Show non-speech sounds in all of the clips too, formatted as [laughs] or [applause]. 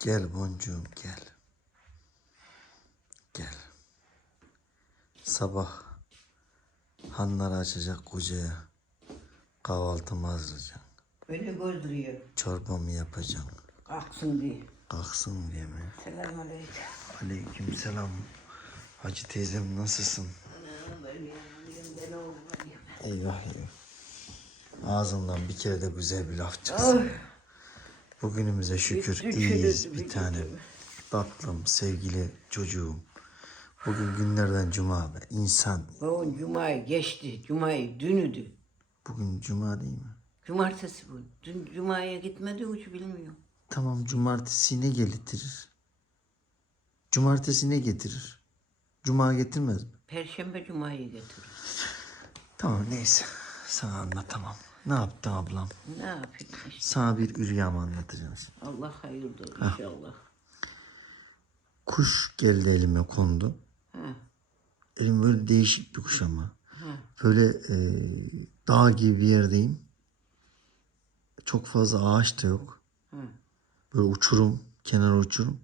Gel boncuğum gel. Gel. Sabah hanlar açacak kocaya. Kahvaltımı hazırlayacağım. Öyle gözdürüyor. Çorbamı yapacağım. Kalksın diye. Kalksın diye mi? Selamünaleyküm. Aleyküm selam. Hacı teyzem nasılsın? Eyvah eyvah. Ağzımdan bir kere de güzel bir laf çıksın. Bugünümüze şükür iyiyiz bir tanem. Tatlım, sevgili çocuğum. Bugün günlerden cuma be. İnsan. Bugün Cuma'yı geçti. Cuma'yı dünüdü. Bugün cuma değil mi? Cumartesi bu. Dün Cuma'ya gitmedi hiç bilmiyorum. Tamam cumartesi ne getirir? Cumartesi ne getirir? Cuma getirmez mi? Perşembe Cuma'yı getirir. Tamam neyse. Sana anlatamam. Ne yaptı ablam? Ne yapayım işte. Sana bir rüyamı anlatacağım şimdi. Allah hayırdır inşallah. Kuş geldi elime kondu. Ha. Elim böyle değişik bir kuş ama. Ha. Böyle e, dağ gibi bir yerdeyim. Çok fazla ağaç da yok. Ha. Böyle uçurum, kenar uçurum.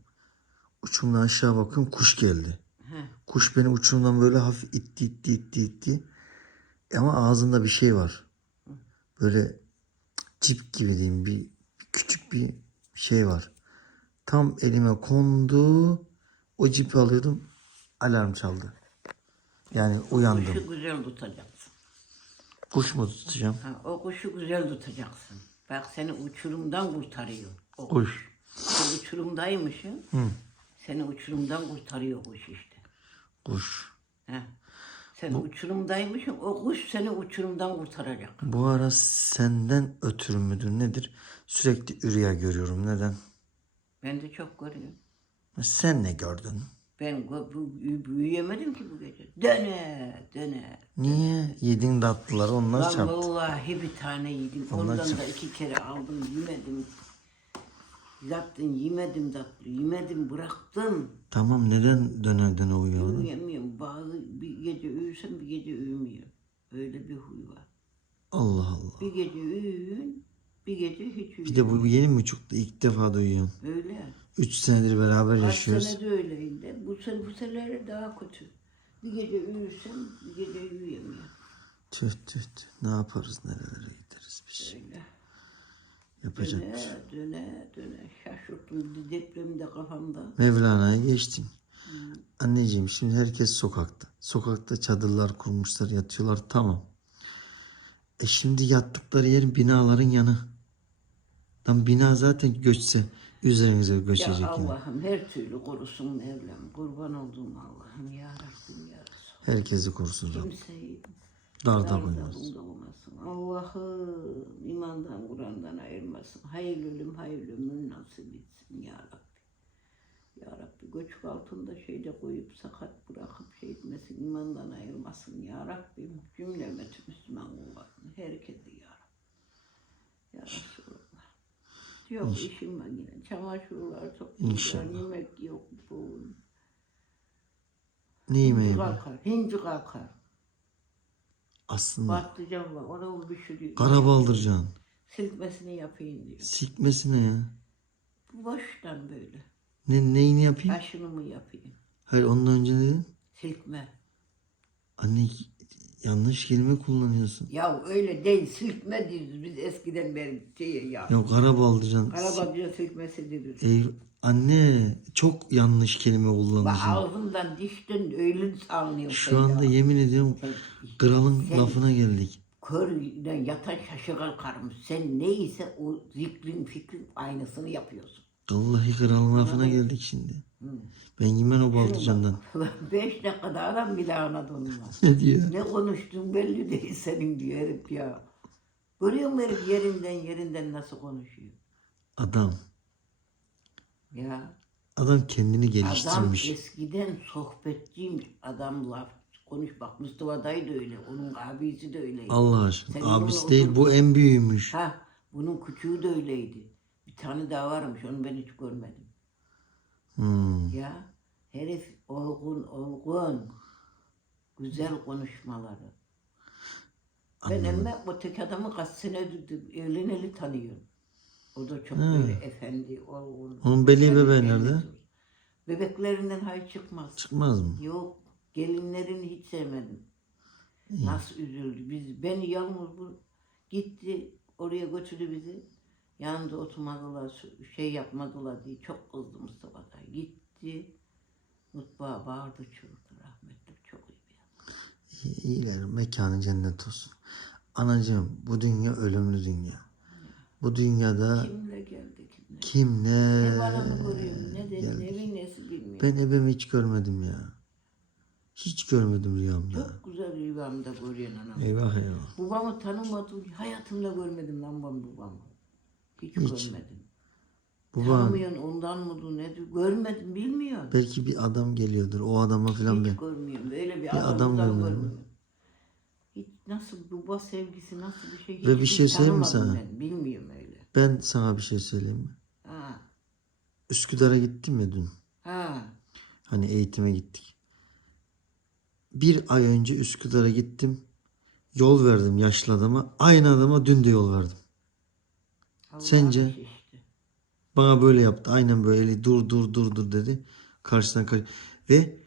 Uçurumdan aşağı bakıyorum kuş geldi. Ha. Kuş beni uçurumdan böyle hafif itti itti itti itti. Ama ağzında bir şey var. Böyle cip gibi diyeyim bir, küçük bir şey var. Tam elime kondu. O cipi alıyordum. Alarm çaldı. Yani uyandım. Kuşu güzel tutacaksın. Kuş mu tutacağım? Ha, o kuşu güzel tutacaksın. Bak seni uçurumdan kurtarıyor. O Kuş. Sen uçurumdaymışsın. Seni uçurumdan kurtarıyor kuş işte. Kuş. He. Sen uçurumdaymışsın. O kuş seni uçurumdan kurtaracak. Bu ara senden ötürü müdür nedir? Sürekli rüya görüyorum. Neden? Ben de çok görüyorum. Sen ne gördün? Ben bu, büyüyemedim ki bu gece. Döne, döne. Niye? Yedin tatlıları onlar Lan çarptı. vallahi bir tane yedim. Onlar Ondan da iki kere aldım, yemedim. Zaten yemedim tatlı, yemedim, bıraktım. Tamam neden döner döner uyuyordun? Uyuyamıyorum. Bazı bir gece uyursam bir gece uyumuyor. Öyle bir huy var. Allah Allah. Bir gece uyuyun, bir gece hiç uyumuyor. Bir de bu yeni mi çıktı? İlk defa duyuyorum. Öyle. Üç senedir beraber Kaç yaşıyoruz. sene de öyleydi. Bu sene bu seneler daha kötü. Bir gece uyursam bir gece uyuyamıyorum. Tüh tüh tüh. Ne yaparız nerelere gideriz biz. Öyle. Yapacak bir Döne, şey. döne, döne. Şaşırttım bir deprem de kafamda. Mevlana'ya geçtim. Anneciğim şimdi herkes sokakta. Sokakta çadırlar kurmuşlar yatıyorlar tamam. E şimdi yattıkları yerin binaların yanı. Lan bina zaten göçse üzerinize Ya göçecek yine. Allah'ım her türlü korusun Mevlam. Kurban olduğum Allah'ım ya Rabbim ya Resulallah. Herkesi korusun Rabbim. Kimseyi Darda olmasın. Allah'ım imandan Kur'an'dan ayırmasın. Hayırlı ölüm hayırlı ömür nasip etsin ya Rabbi. Ya Rabbi göçük altında şeyde koyup sakat bırakıp şey etmesin imandan ayırmasın ya Rabbim. Cümle Müslüman kullarını herkesi ya Rabbi. Ya Resulallah. Yok işim var yine. Çamaşırlar topluyorlar. İnşallah. Yemek yok. Bu. Hinci yemeği bu? kalkar. Hinci kalkar. Aslında Patlıcan var. Onu pişiriyor. kara baldıracaksın. Silkmesini yapayım diyor. Sikmesine ya. Bu boştan böyle. Ne, neyini yapayım? Aşını mı yapayım? Hayır ondan önce ne dedin? Silkme. Anne yanlış kelime kullanıyorsun. Ya öyle değil. Silkme diyoruz biz eskiden beri şey ya. Ya kara baldıracaksın. Karabacıya silkmesi diyoruz. Ey, anne çok yanlış kelime Bak kullanıyorsun. ağzından dişten öyle anlıyor. Şu anda yemin ediyorum kralın Sen- lafına geldik. Körle yatan şaşı kalkarmış. Sen neyse o zikrin fikrin aynısını yapıyorsun. Vallahi kralın lafına geldik şimdi. Ben yemem o baldıcandan. Beş dakikada adam bile anladın mı? [laughs] Ne diyor? Ne konuştuğun belli değil senin diyor herif ya. Görüyor musun herif yerinden yerinden nasıl konuşuyor? Adam. Ya Adam kendini adam geliştirmiş. eskiden sohbetçiymiş adam laf konuş bak Mustafa dayı da öyle onun abisi de öyleydi. Allah aşkına. Onunla Abisi değil bu otur- en büyüğüymüş. Ha bunun küçüğü de öyleydi. Bir tane daha varmış onu ben hiç görmedim. Hmm. Ya herif olgun olgun. Güzel konuşmaları. Ben emme o tek adamı kaç senedir evleneli tanıyorum. O da çok Ha. böyle efendi, olgun. Onun bebeği efendi nerede? Bebeklerinden hay çıkmaz. Çıkmaz mı? Yok, gelinlerini hiç sevmedim. Nasıl üzüldü. Biz beni yalnız bu gitti oraya götürdü bizi. Yanında oturmadılar, şey yapmadılar diye çok kızdı Mustafa da. Gitti. Mutfağa bağırdı çığırdı rahmetli. Çok iyi bir adam. İyi- İyiler mekanı cennet olsun. Anacığım bu dünya ölümlü dünya. Bu dünyada Kimle geldi kimle? kim ne Ne bana mı görüyorum ne de geldi. ne bir nesi bilmiyorum. Ben ebemi hiç görmedim ya. Hiç görmedim rüyamda. Çok güzel rüyamda görüyorsun anam. Eyvah eyvah. Babamı tanımadım. Hayatımda görmedim lan ben babamı. Hiç, Hiç. görmedim. Baba Tanımıyorsun ondan mıdır nedir? Görmedim bilmiyorum. belki bir adam geliyordur. O adama falan Hiç ben. görmüyorum. Böyle bir, Bir adam, adam adam görmedim. Hiç nasıl baba sevgisi nasıl bir şey hiç, Ve bir şey söyleyeyim mi tanımadım sana? Ben. Bilmiyorum öyle. Ben sana bir şey söyleyeyim mi? Ha. Üsküdar'a gittim ya dün. Ha. Hani eğitime gittik. Bir ay önce Üsküdar'a gittim. Yol verdim yaşlı adama. Aynı adama dün de yol verdim. Allah'ın Sence? işi işte. Bana böyle yaptı. Aynen böyle eli dur dur dur dur dedi. Karşıdan karşı. Ve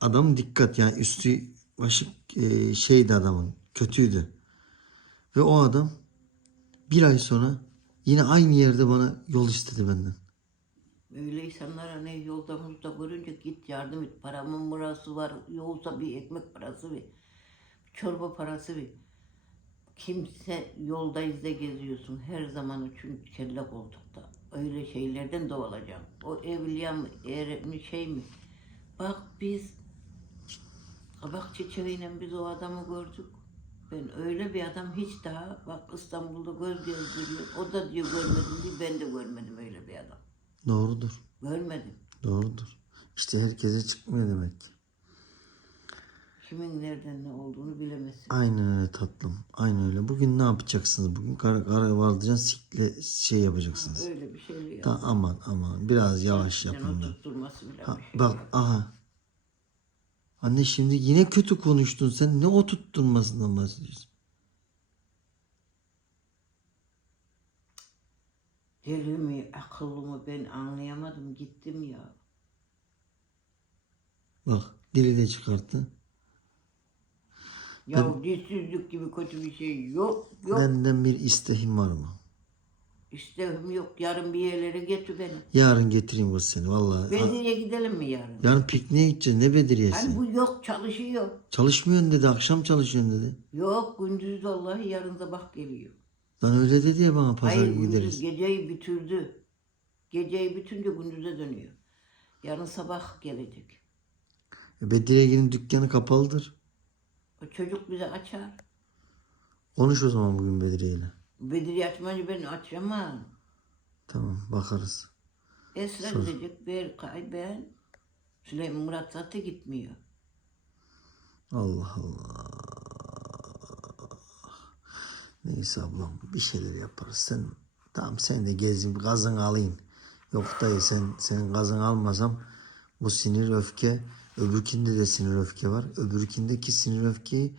adam dikkat yani üstü başı e, şeydi adamın. Kötüydü. Ve o adam bir ay sonra yine aynı yerde bana yol istedi benden. Öyle insanlara ne yolda muzda görünce git yardım et. Paramın murası var. Yolsa bir ekmek parası ver. Çorba parası ver. Kimse yoldayız da geziyorsun. Her zaman için kelle koltukta. Öyle şeylerden de. O evliya mı, er mi, şey mi? Bak biz kabak çiçeğiyle biz o adamı gördük. Ben öyle bir adam hiç daha bak İstanbul'da göz gezdiriyor. O da diyor görmedim diye ben de görmedim öyle bir adam. Doğrudur. Görmedim. Doğrudur. İşte herkese çıkmıyor demek. ki. Kimin nereden ne olduğunu bilemezsin. Aynen öyle tatlım. Aynen öyle. Bugün ne yapacaksınız? Bugün kara, kara vardıcan sikle şey yapacaksınız. Öyle bir şey yok. Aman aman biraz yavaş yapın da. Ha, şey bak aha. Anne şimdi yine kötü konuştun sen. Ne o tutturmasından bahsediyorsun? Deli mi, akıllı mı ben anlayamadım. Gittim ya. Bak dili de çıkarttı. Ya dişsizlik gibi kötü bir şey yok. Yok. Benden bir istehim var mı? İstevim yok. Yarın bir yerlere getir beni. Yarın getireyim kız seni vallahi. Ha, Bedir'e gidelim mi yarın? Yarın pikniğe gideceğiz. Ne bediriyesi? Hani bu yok çalışıyor. Çalışmıyorsun dedi. Akşam çalışıyorsun dedi. Yok gündüz vallahi yarın sabah geliyor. Lan öyle dedi ya bana pazar Hayır günü gideriz. geceyi bitirdi. Geceyi bitince gündüze dönüyor. Yarın sabah gelecek. E, Bedire'nin dükkanı kapalıdır. O çocuk bize açar. Konuş o zaman bugün Bedriye ile. Bedir açmayınca ben açamam. Tamam bakarız. Esra gidecek, Berkay, ben. Süleyman Murat zaten gitmiyor. Allah Allah. Neyse ablam bir şeyler yaparız. Sen tamam sen de gezin gazın alayım. Yok dayı sen sen gazın almasam bu sinir öfke öbürkinde de sinir öfke var. Öbürkindeki sinir öfkeyi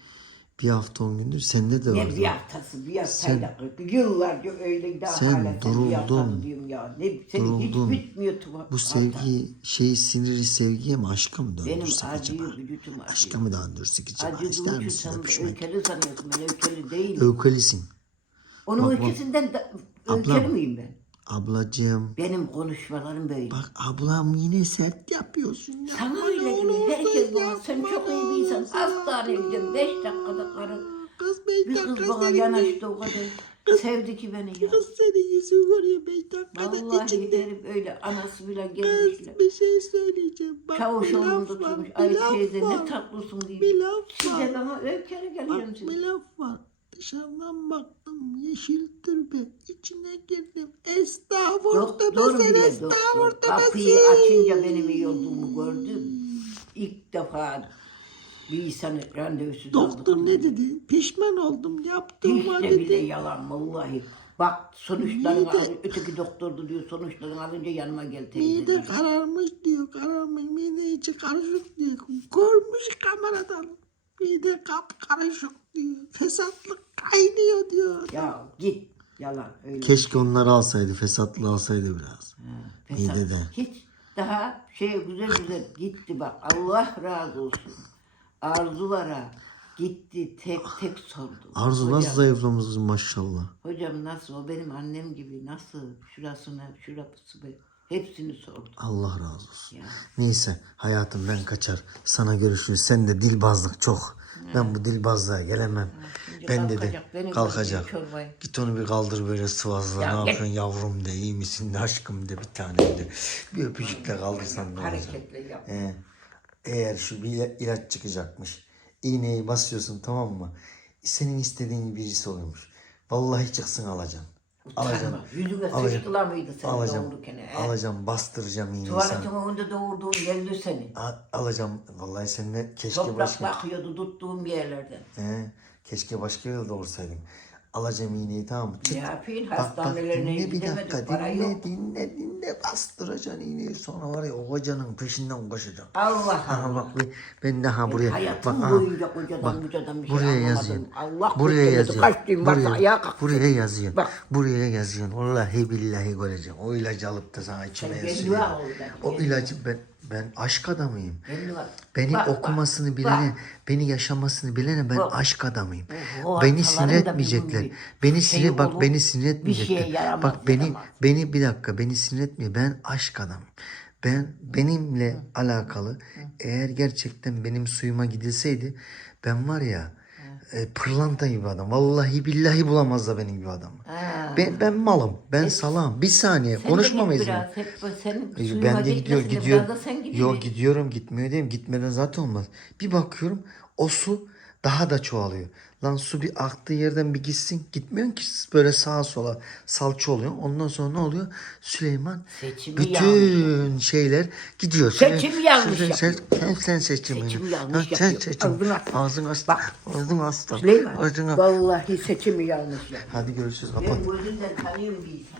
bir hafta on gündür sende de var. Ne bir haftası, bir haftayla. Yıllarca öyle daha sen hala sen bir haftası duruldun. diyorum ya. Ne, senin Duruldun. hiç bitmiyor tuhaf. Bu sevgi şeyi siniri sevgiye mi aşka mı Benim döndürsek acıyı acaba? vücudum Aşka acıyor. mı döndürsek acaba? Acıdığı İster misin öpüşmek? öykeli sanıyorsun. Ben öykeli değilim. Öykelisin. Onun bak, bak. öykesinden de öykeli miyim ben? Ablacığım. Benim konuşmalarım böyle. Bak ablam yine sert yapıyorsun. ya. Sana öyle geliyor. Herkes yapma, bana sen çok iyi bir insan. yapma. Hastaneye gidiyorum. Beş dakikada karı. Kız beş Bir dakika kız bana senin yanaştı o kadar. Sevdi ki beni ya. Kız senin yüzünü görüyor beş dakikada Vallahi içinde. herif öyle anası bile Kız gelmişler. bir şey söyleyeceğim. Bak Çavuş bir laf var. Bir Ay laf teyze ne var. tatlısın diye. Bir laf Size var. bana geliyorum Bak size. bir laf var. Dışarıdan baktım yeşil türbe içine girdim. Estağfurullah sen estağfurullah Kapıyı açınca benim iyi olduğumu gördüm. İlk defa bir insanı randevusuz Doktor ne dedi? Pişman oldum yaptığıma Hiç de bile dedi. yalan vallahi. Bak sonuçlarını Mide- al, öteki doktordu diyor sonuçlarını alınca yanıma gel teyze Mide kararmış diyor. Kararmış. Mide içi karışık diyor. Görmüş kameradan. Mide kap karışık diyor. Fesatlık kaynıyor diyor. Ya git. Yalan öyle. Keşke onları alsaydı. Fesatlı alsaydı biraz. Fesat. midede. Hiç daha şey güzel güzel gitti bak Allah razı olsun. Arzulara gitti tek tek sordu. Arzu Hocam, nasıl zayıflamışsın maşallah. Hocam nasıl o benim annem gibi nasıl şurasına şurası be hepsini sordu. Allah razı olsun. Ya. Neyse hayatım ben kaçar. Sana görüşürüz. Sen de dilbazlık çok. Ben bu dilbazlığa gelemem. Şimdi Ben de kalkacak. Git onu bir kaldır böyle sıvazla. Ya ne gel. yapıyorsun yavrum de iyi misin de aşkım de bir tane de. Bir öpücükle kaldırsan ne olacak? Hareketle yap. Ee, eğer şu bir ila- ilaç çıkacakmış. İğneyi basıyorsun tamam mı? Senin istediğin birisi oluyormuş. Vallahi çıksın alacaksın. Utanma. Yüzüne Alacağım. sıçtılar mıydı sen Alacağım. doğururken? he? Alacağım bastıracağım iğneyi Tuvaletin sana. önünde doğurduğun geldi seni. A- alacağım. Vallahi seninle keşke Toprak başka... bakıyordu tuttuğum yerlerden. He, keşke başka yerde doğursaydım. Alacağım iğneyi tamam mı? Ne yapayım? Bak bak Hastanelerine dinle bir dakika dinle yok. dinle dinle bastıracaksın iğneyi sonra var ya o kocanın peşinden koşacaksın. Allah Aha Allah. bak ben daha buraya Hayatım bak, boyunca kocadan bak, kocadan bir şey buraya anlamadım. yazıyorsun. Allah buraya yazıyorsun. kaçtığım varsa ayağa kalk. buraya yazıyorsun. Bak. Buraya yazıyorsun. Vallahi billahi göreceğim. O ilacı alıp da sana içime var o ilacı ben ben aşk adamıyım. Var. Beni Bak, bak, okumasını bak. bilene, beni yaşamasını bilene ben Bak. aşk adamıyım. O beni ataların sinir etmeyecekler. Beni şey sinir bak olur, beni sinir bir etmeyecekler. bak beni yaramaz. beni bir dakika beni sinir etmiyor. Ben aşk adamım. Ben benimle alakalı eğer gerçekten benim suyuma gidilseydi ben var ya e, pırlanta gibi adam. Vallahi billahi bulamazlar benim gibi adamı. Ha. Ben ben malım. Ben salam. Bir saniye Sen de konuşmamayız git mı? biraz, Hep bu senin E, Ben de gidiyor gitmesin de gidiyor. Biraz da sen gidiyor. Yok gidiyorum gitmiyor diyeyim. Gitmeden zaten olmaz. Bir bakıyorum o su daha da çoğalıyor. Lan su bir aktığı yerden bir gitsin. Gitmiyor ki böyle sağa sola salça oluyor. Ondan sonra ne oluyor? Süleyman Seçimi bütün şeyler gidiyor. Seçimi yanlış sen, sen, yapıyor. sen, sen. Seçimi yanlış Ha, sen yapıyor. seçim. Ağzını aç. Ağzını aç. Süleyman Ağzını vallahi seçimi yanlış yaptı. Hadi görüşürüz. Kapat. Ben gözünden tanıyorum bir insanı.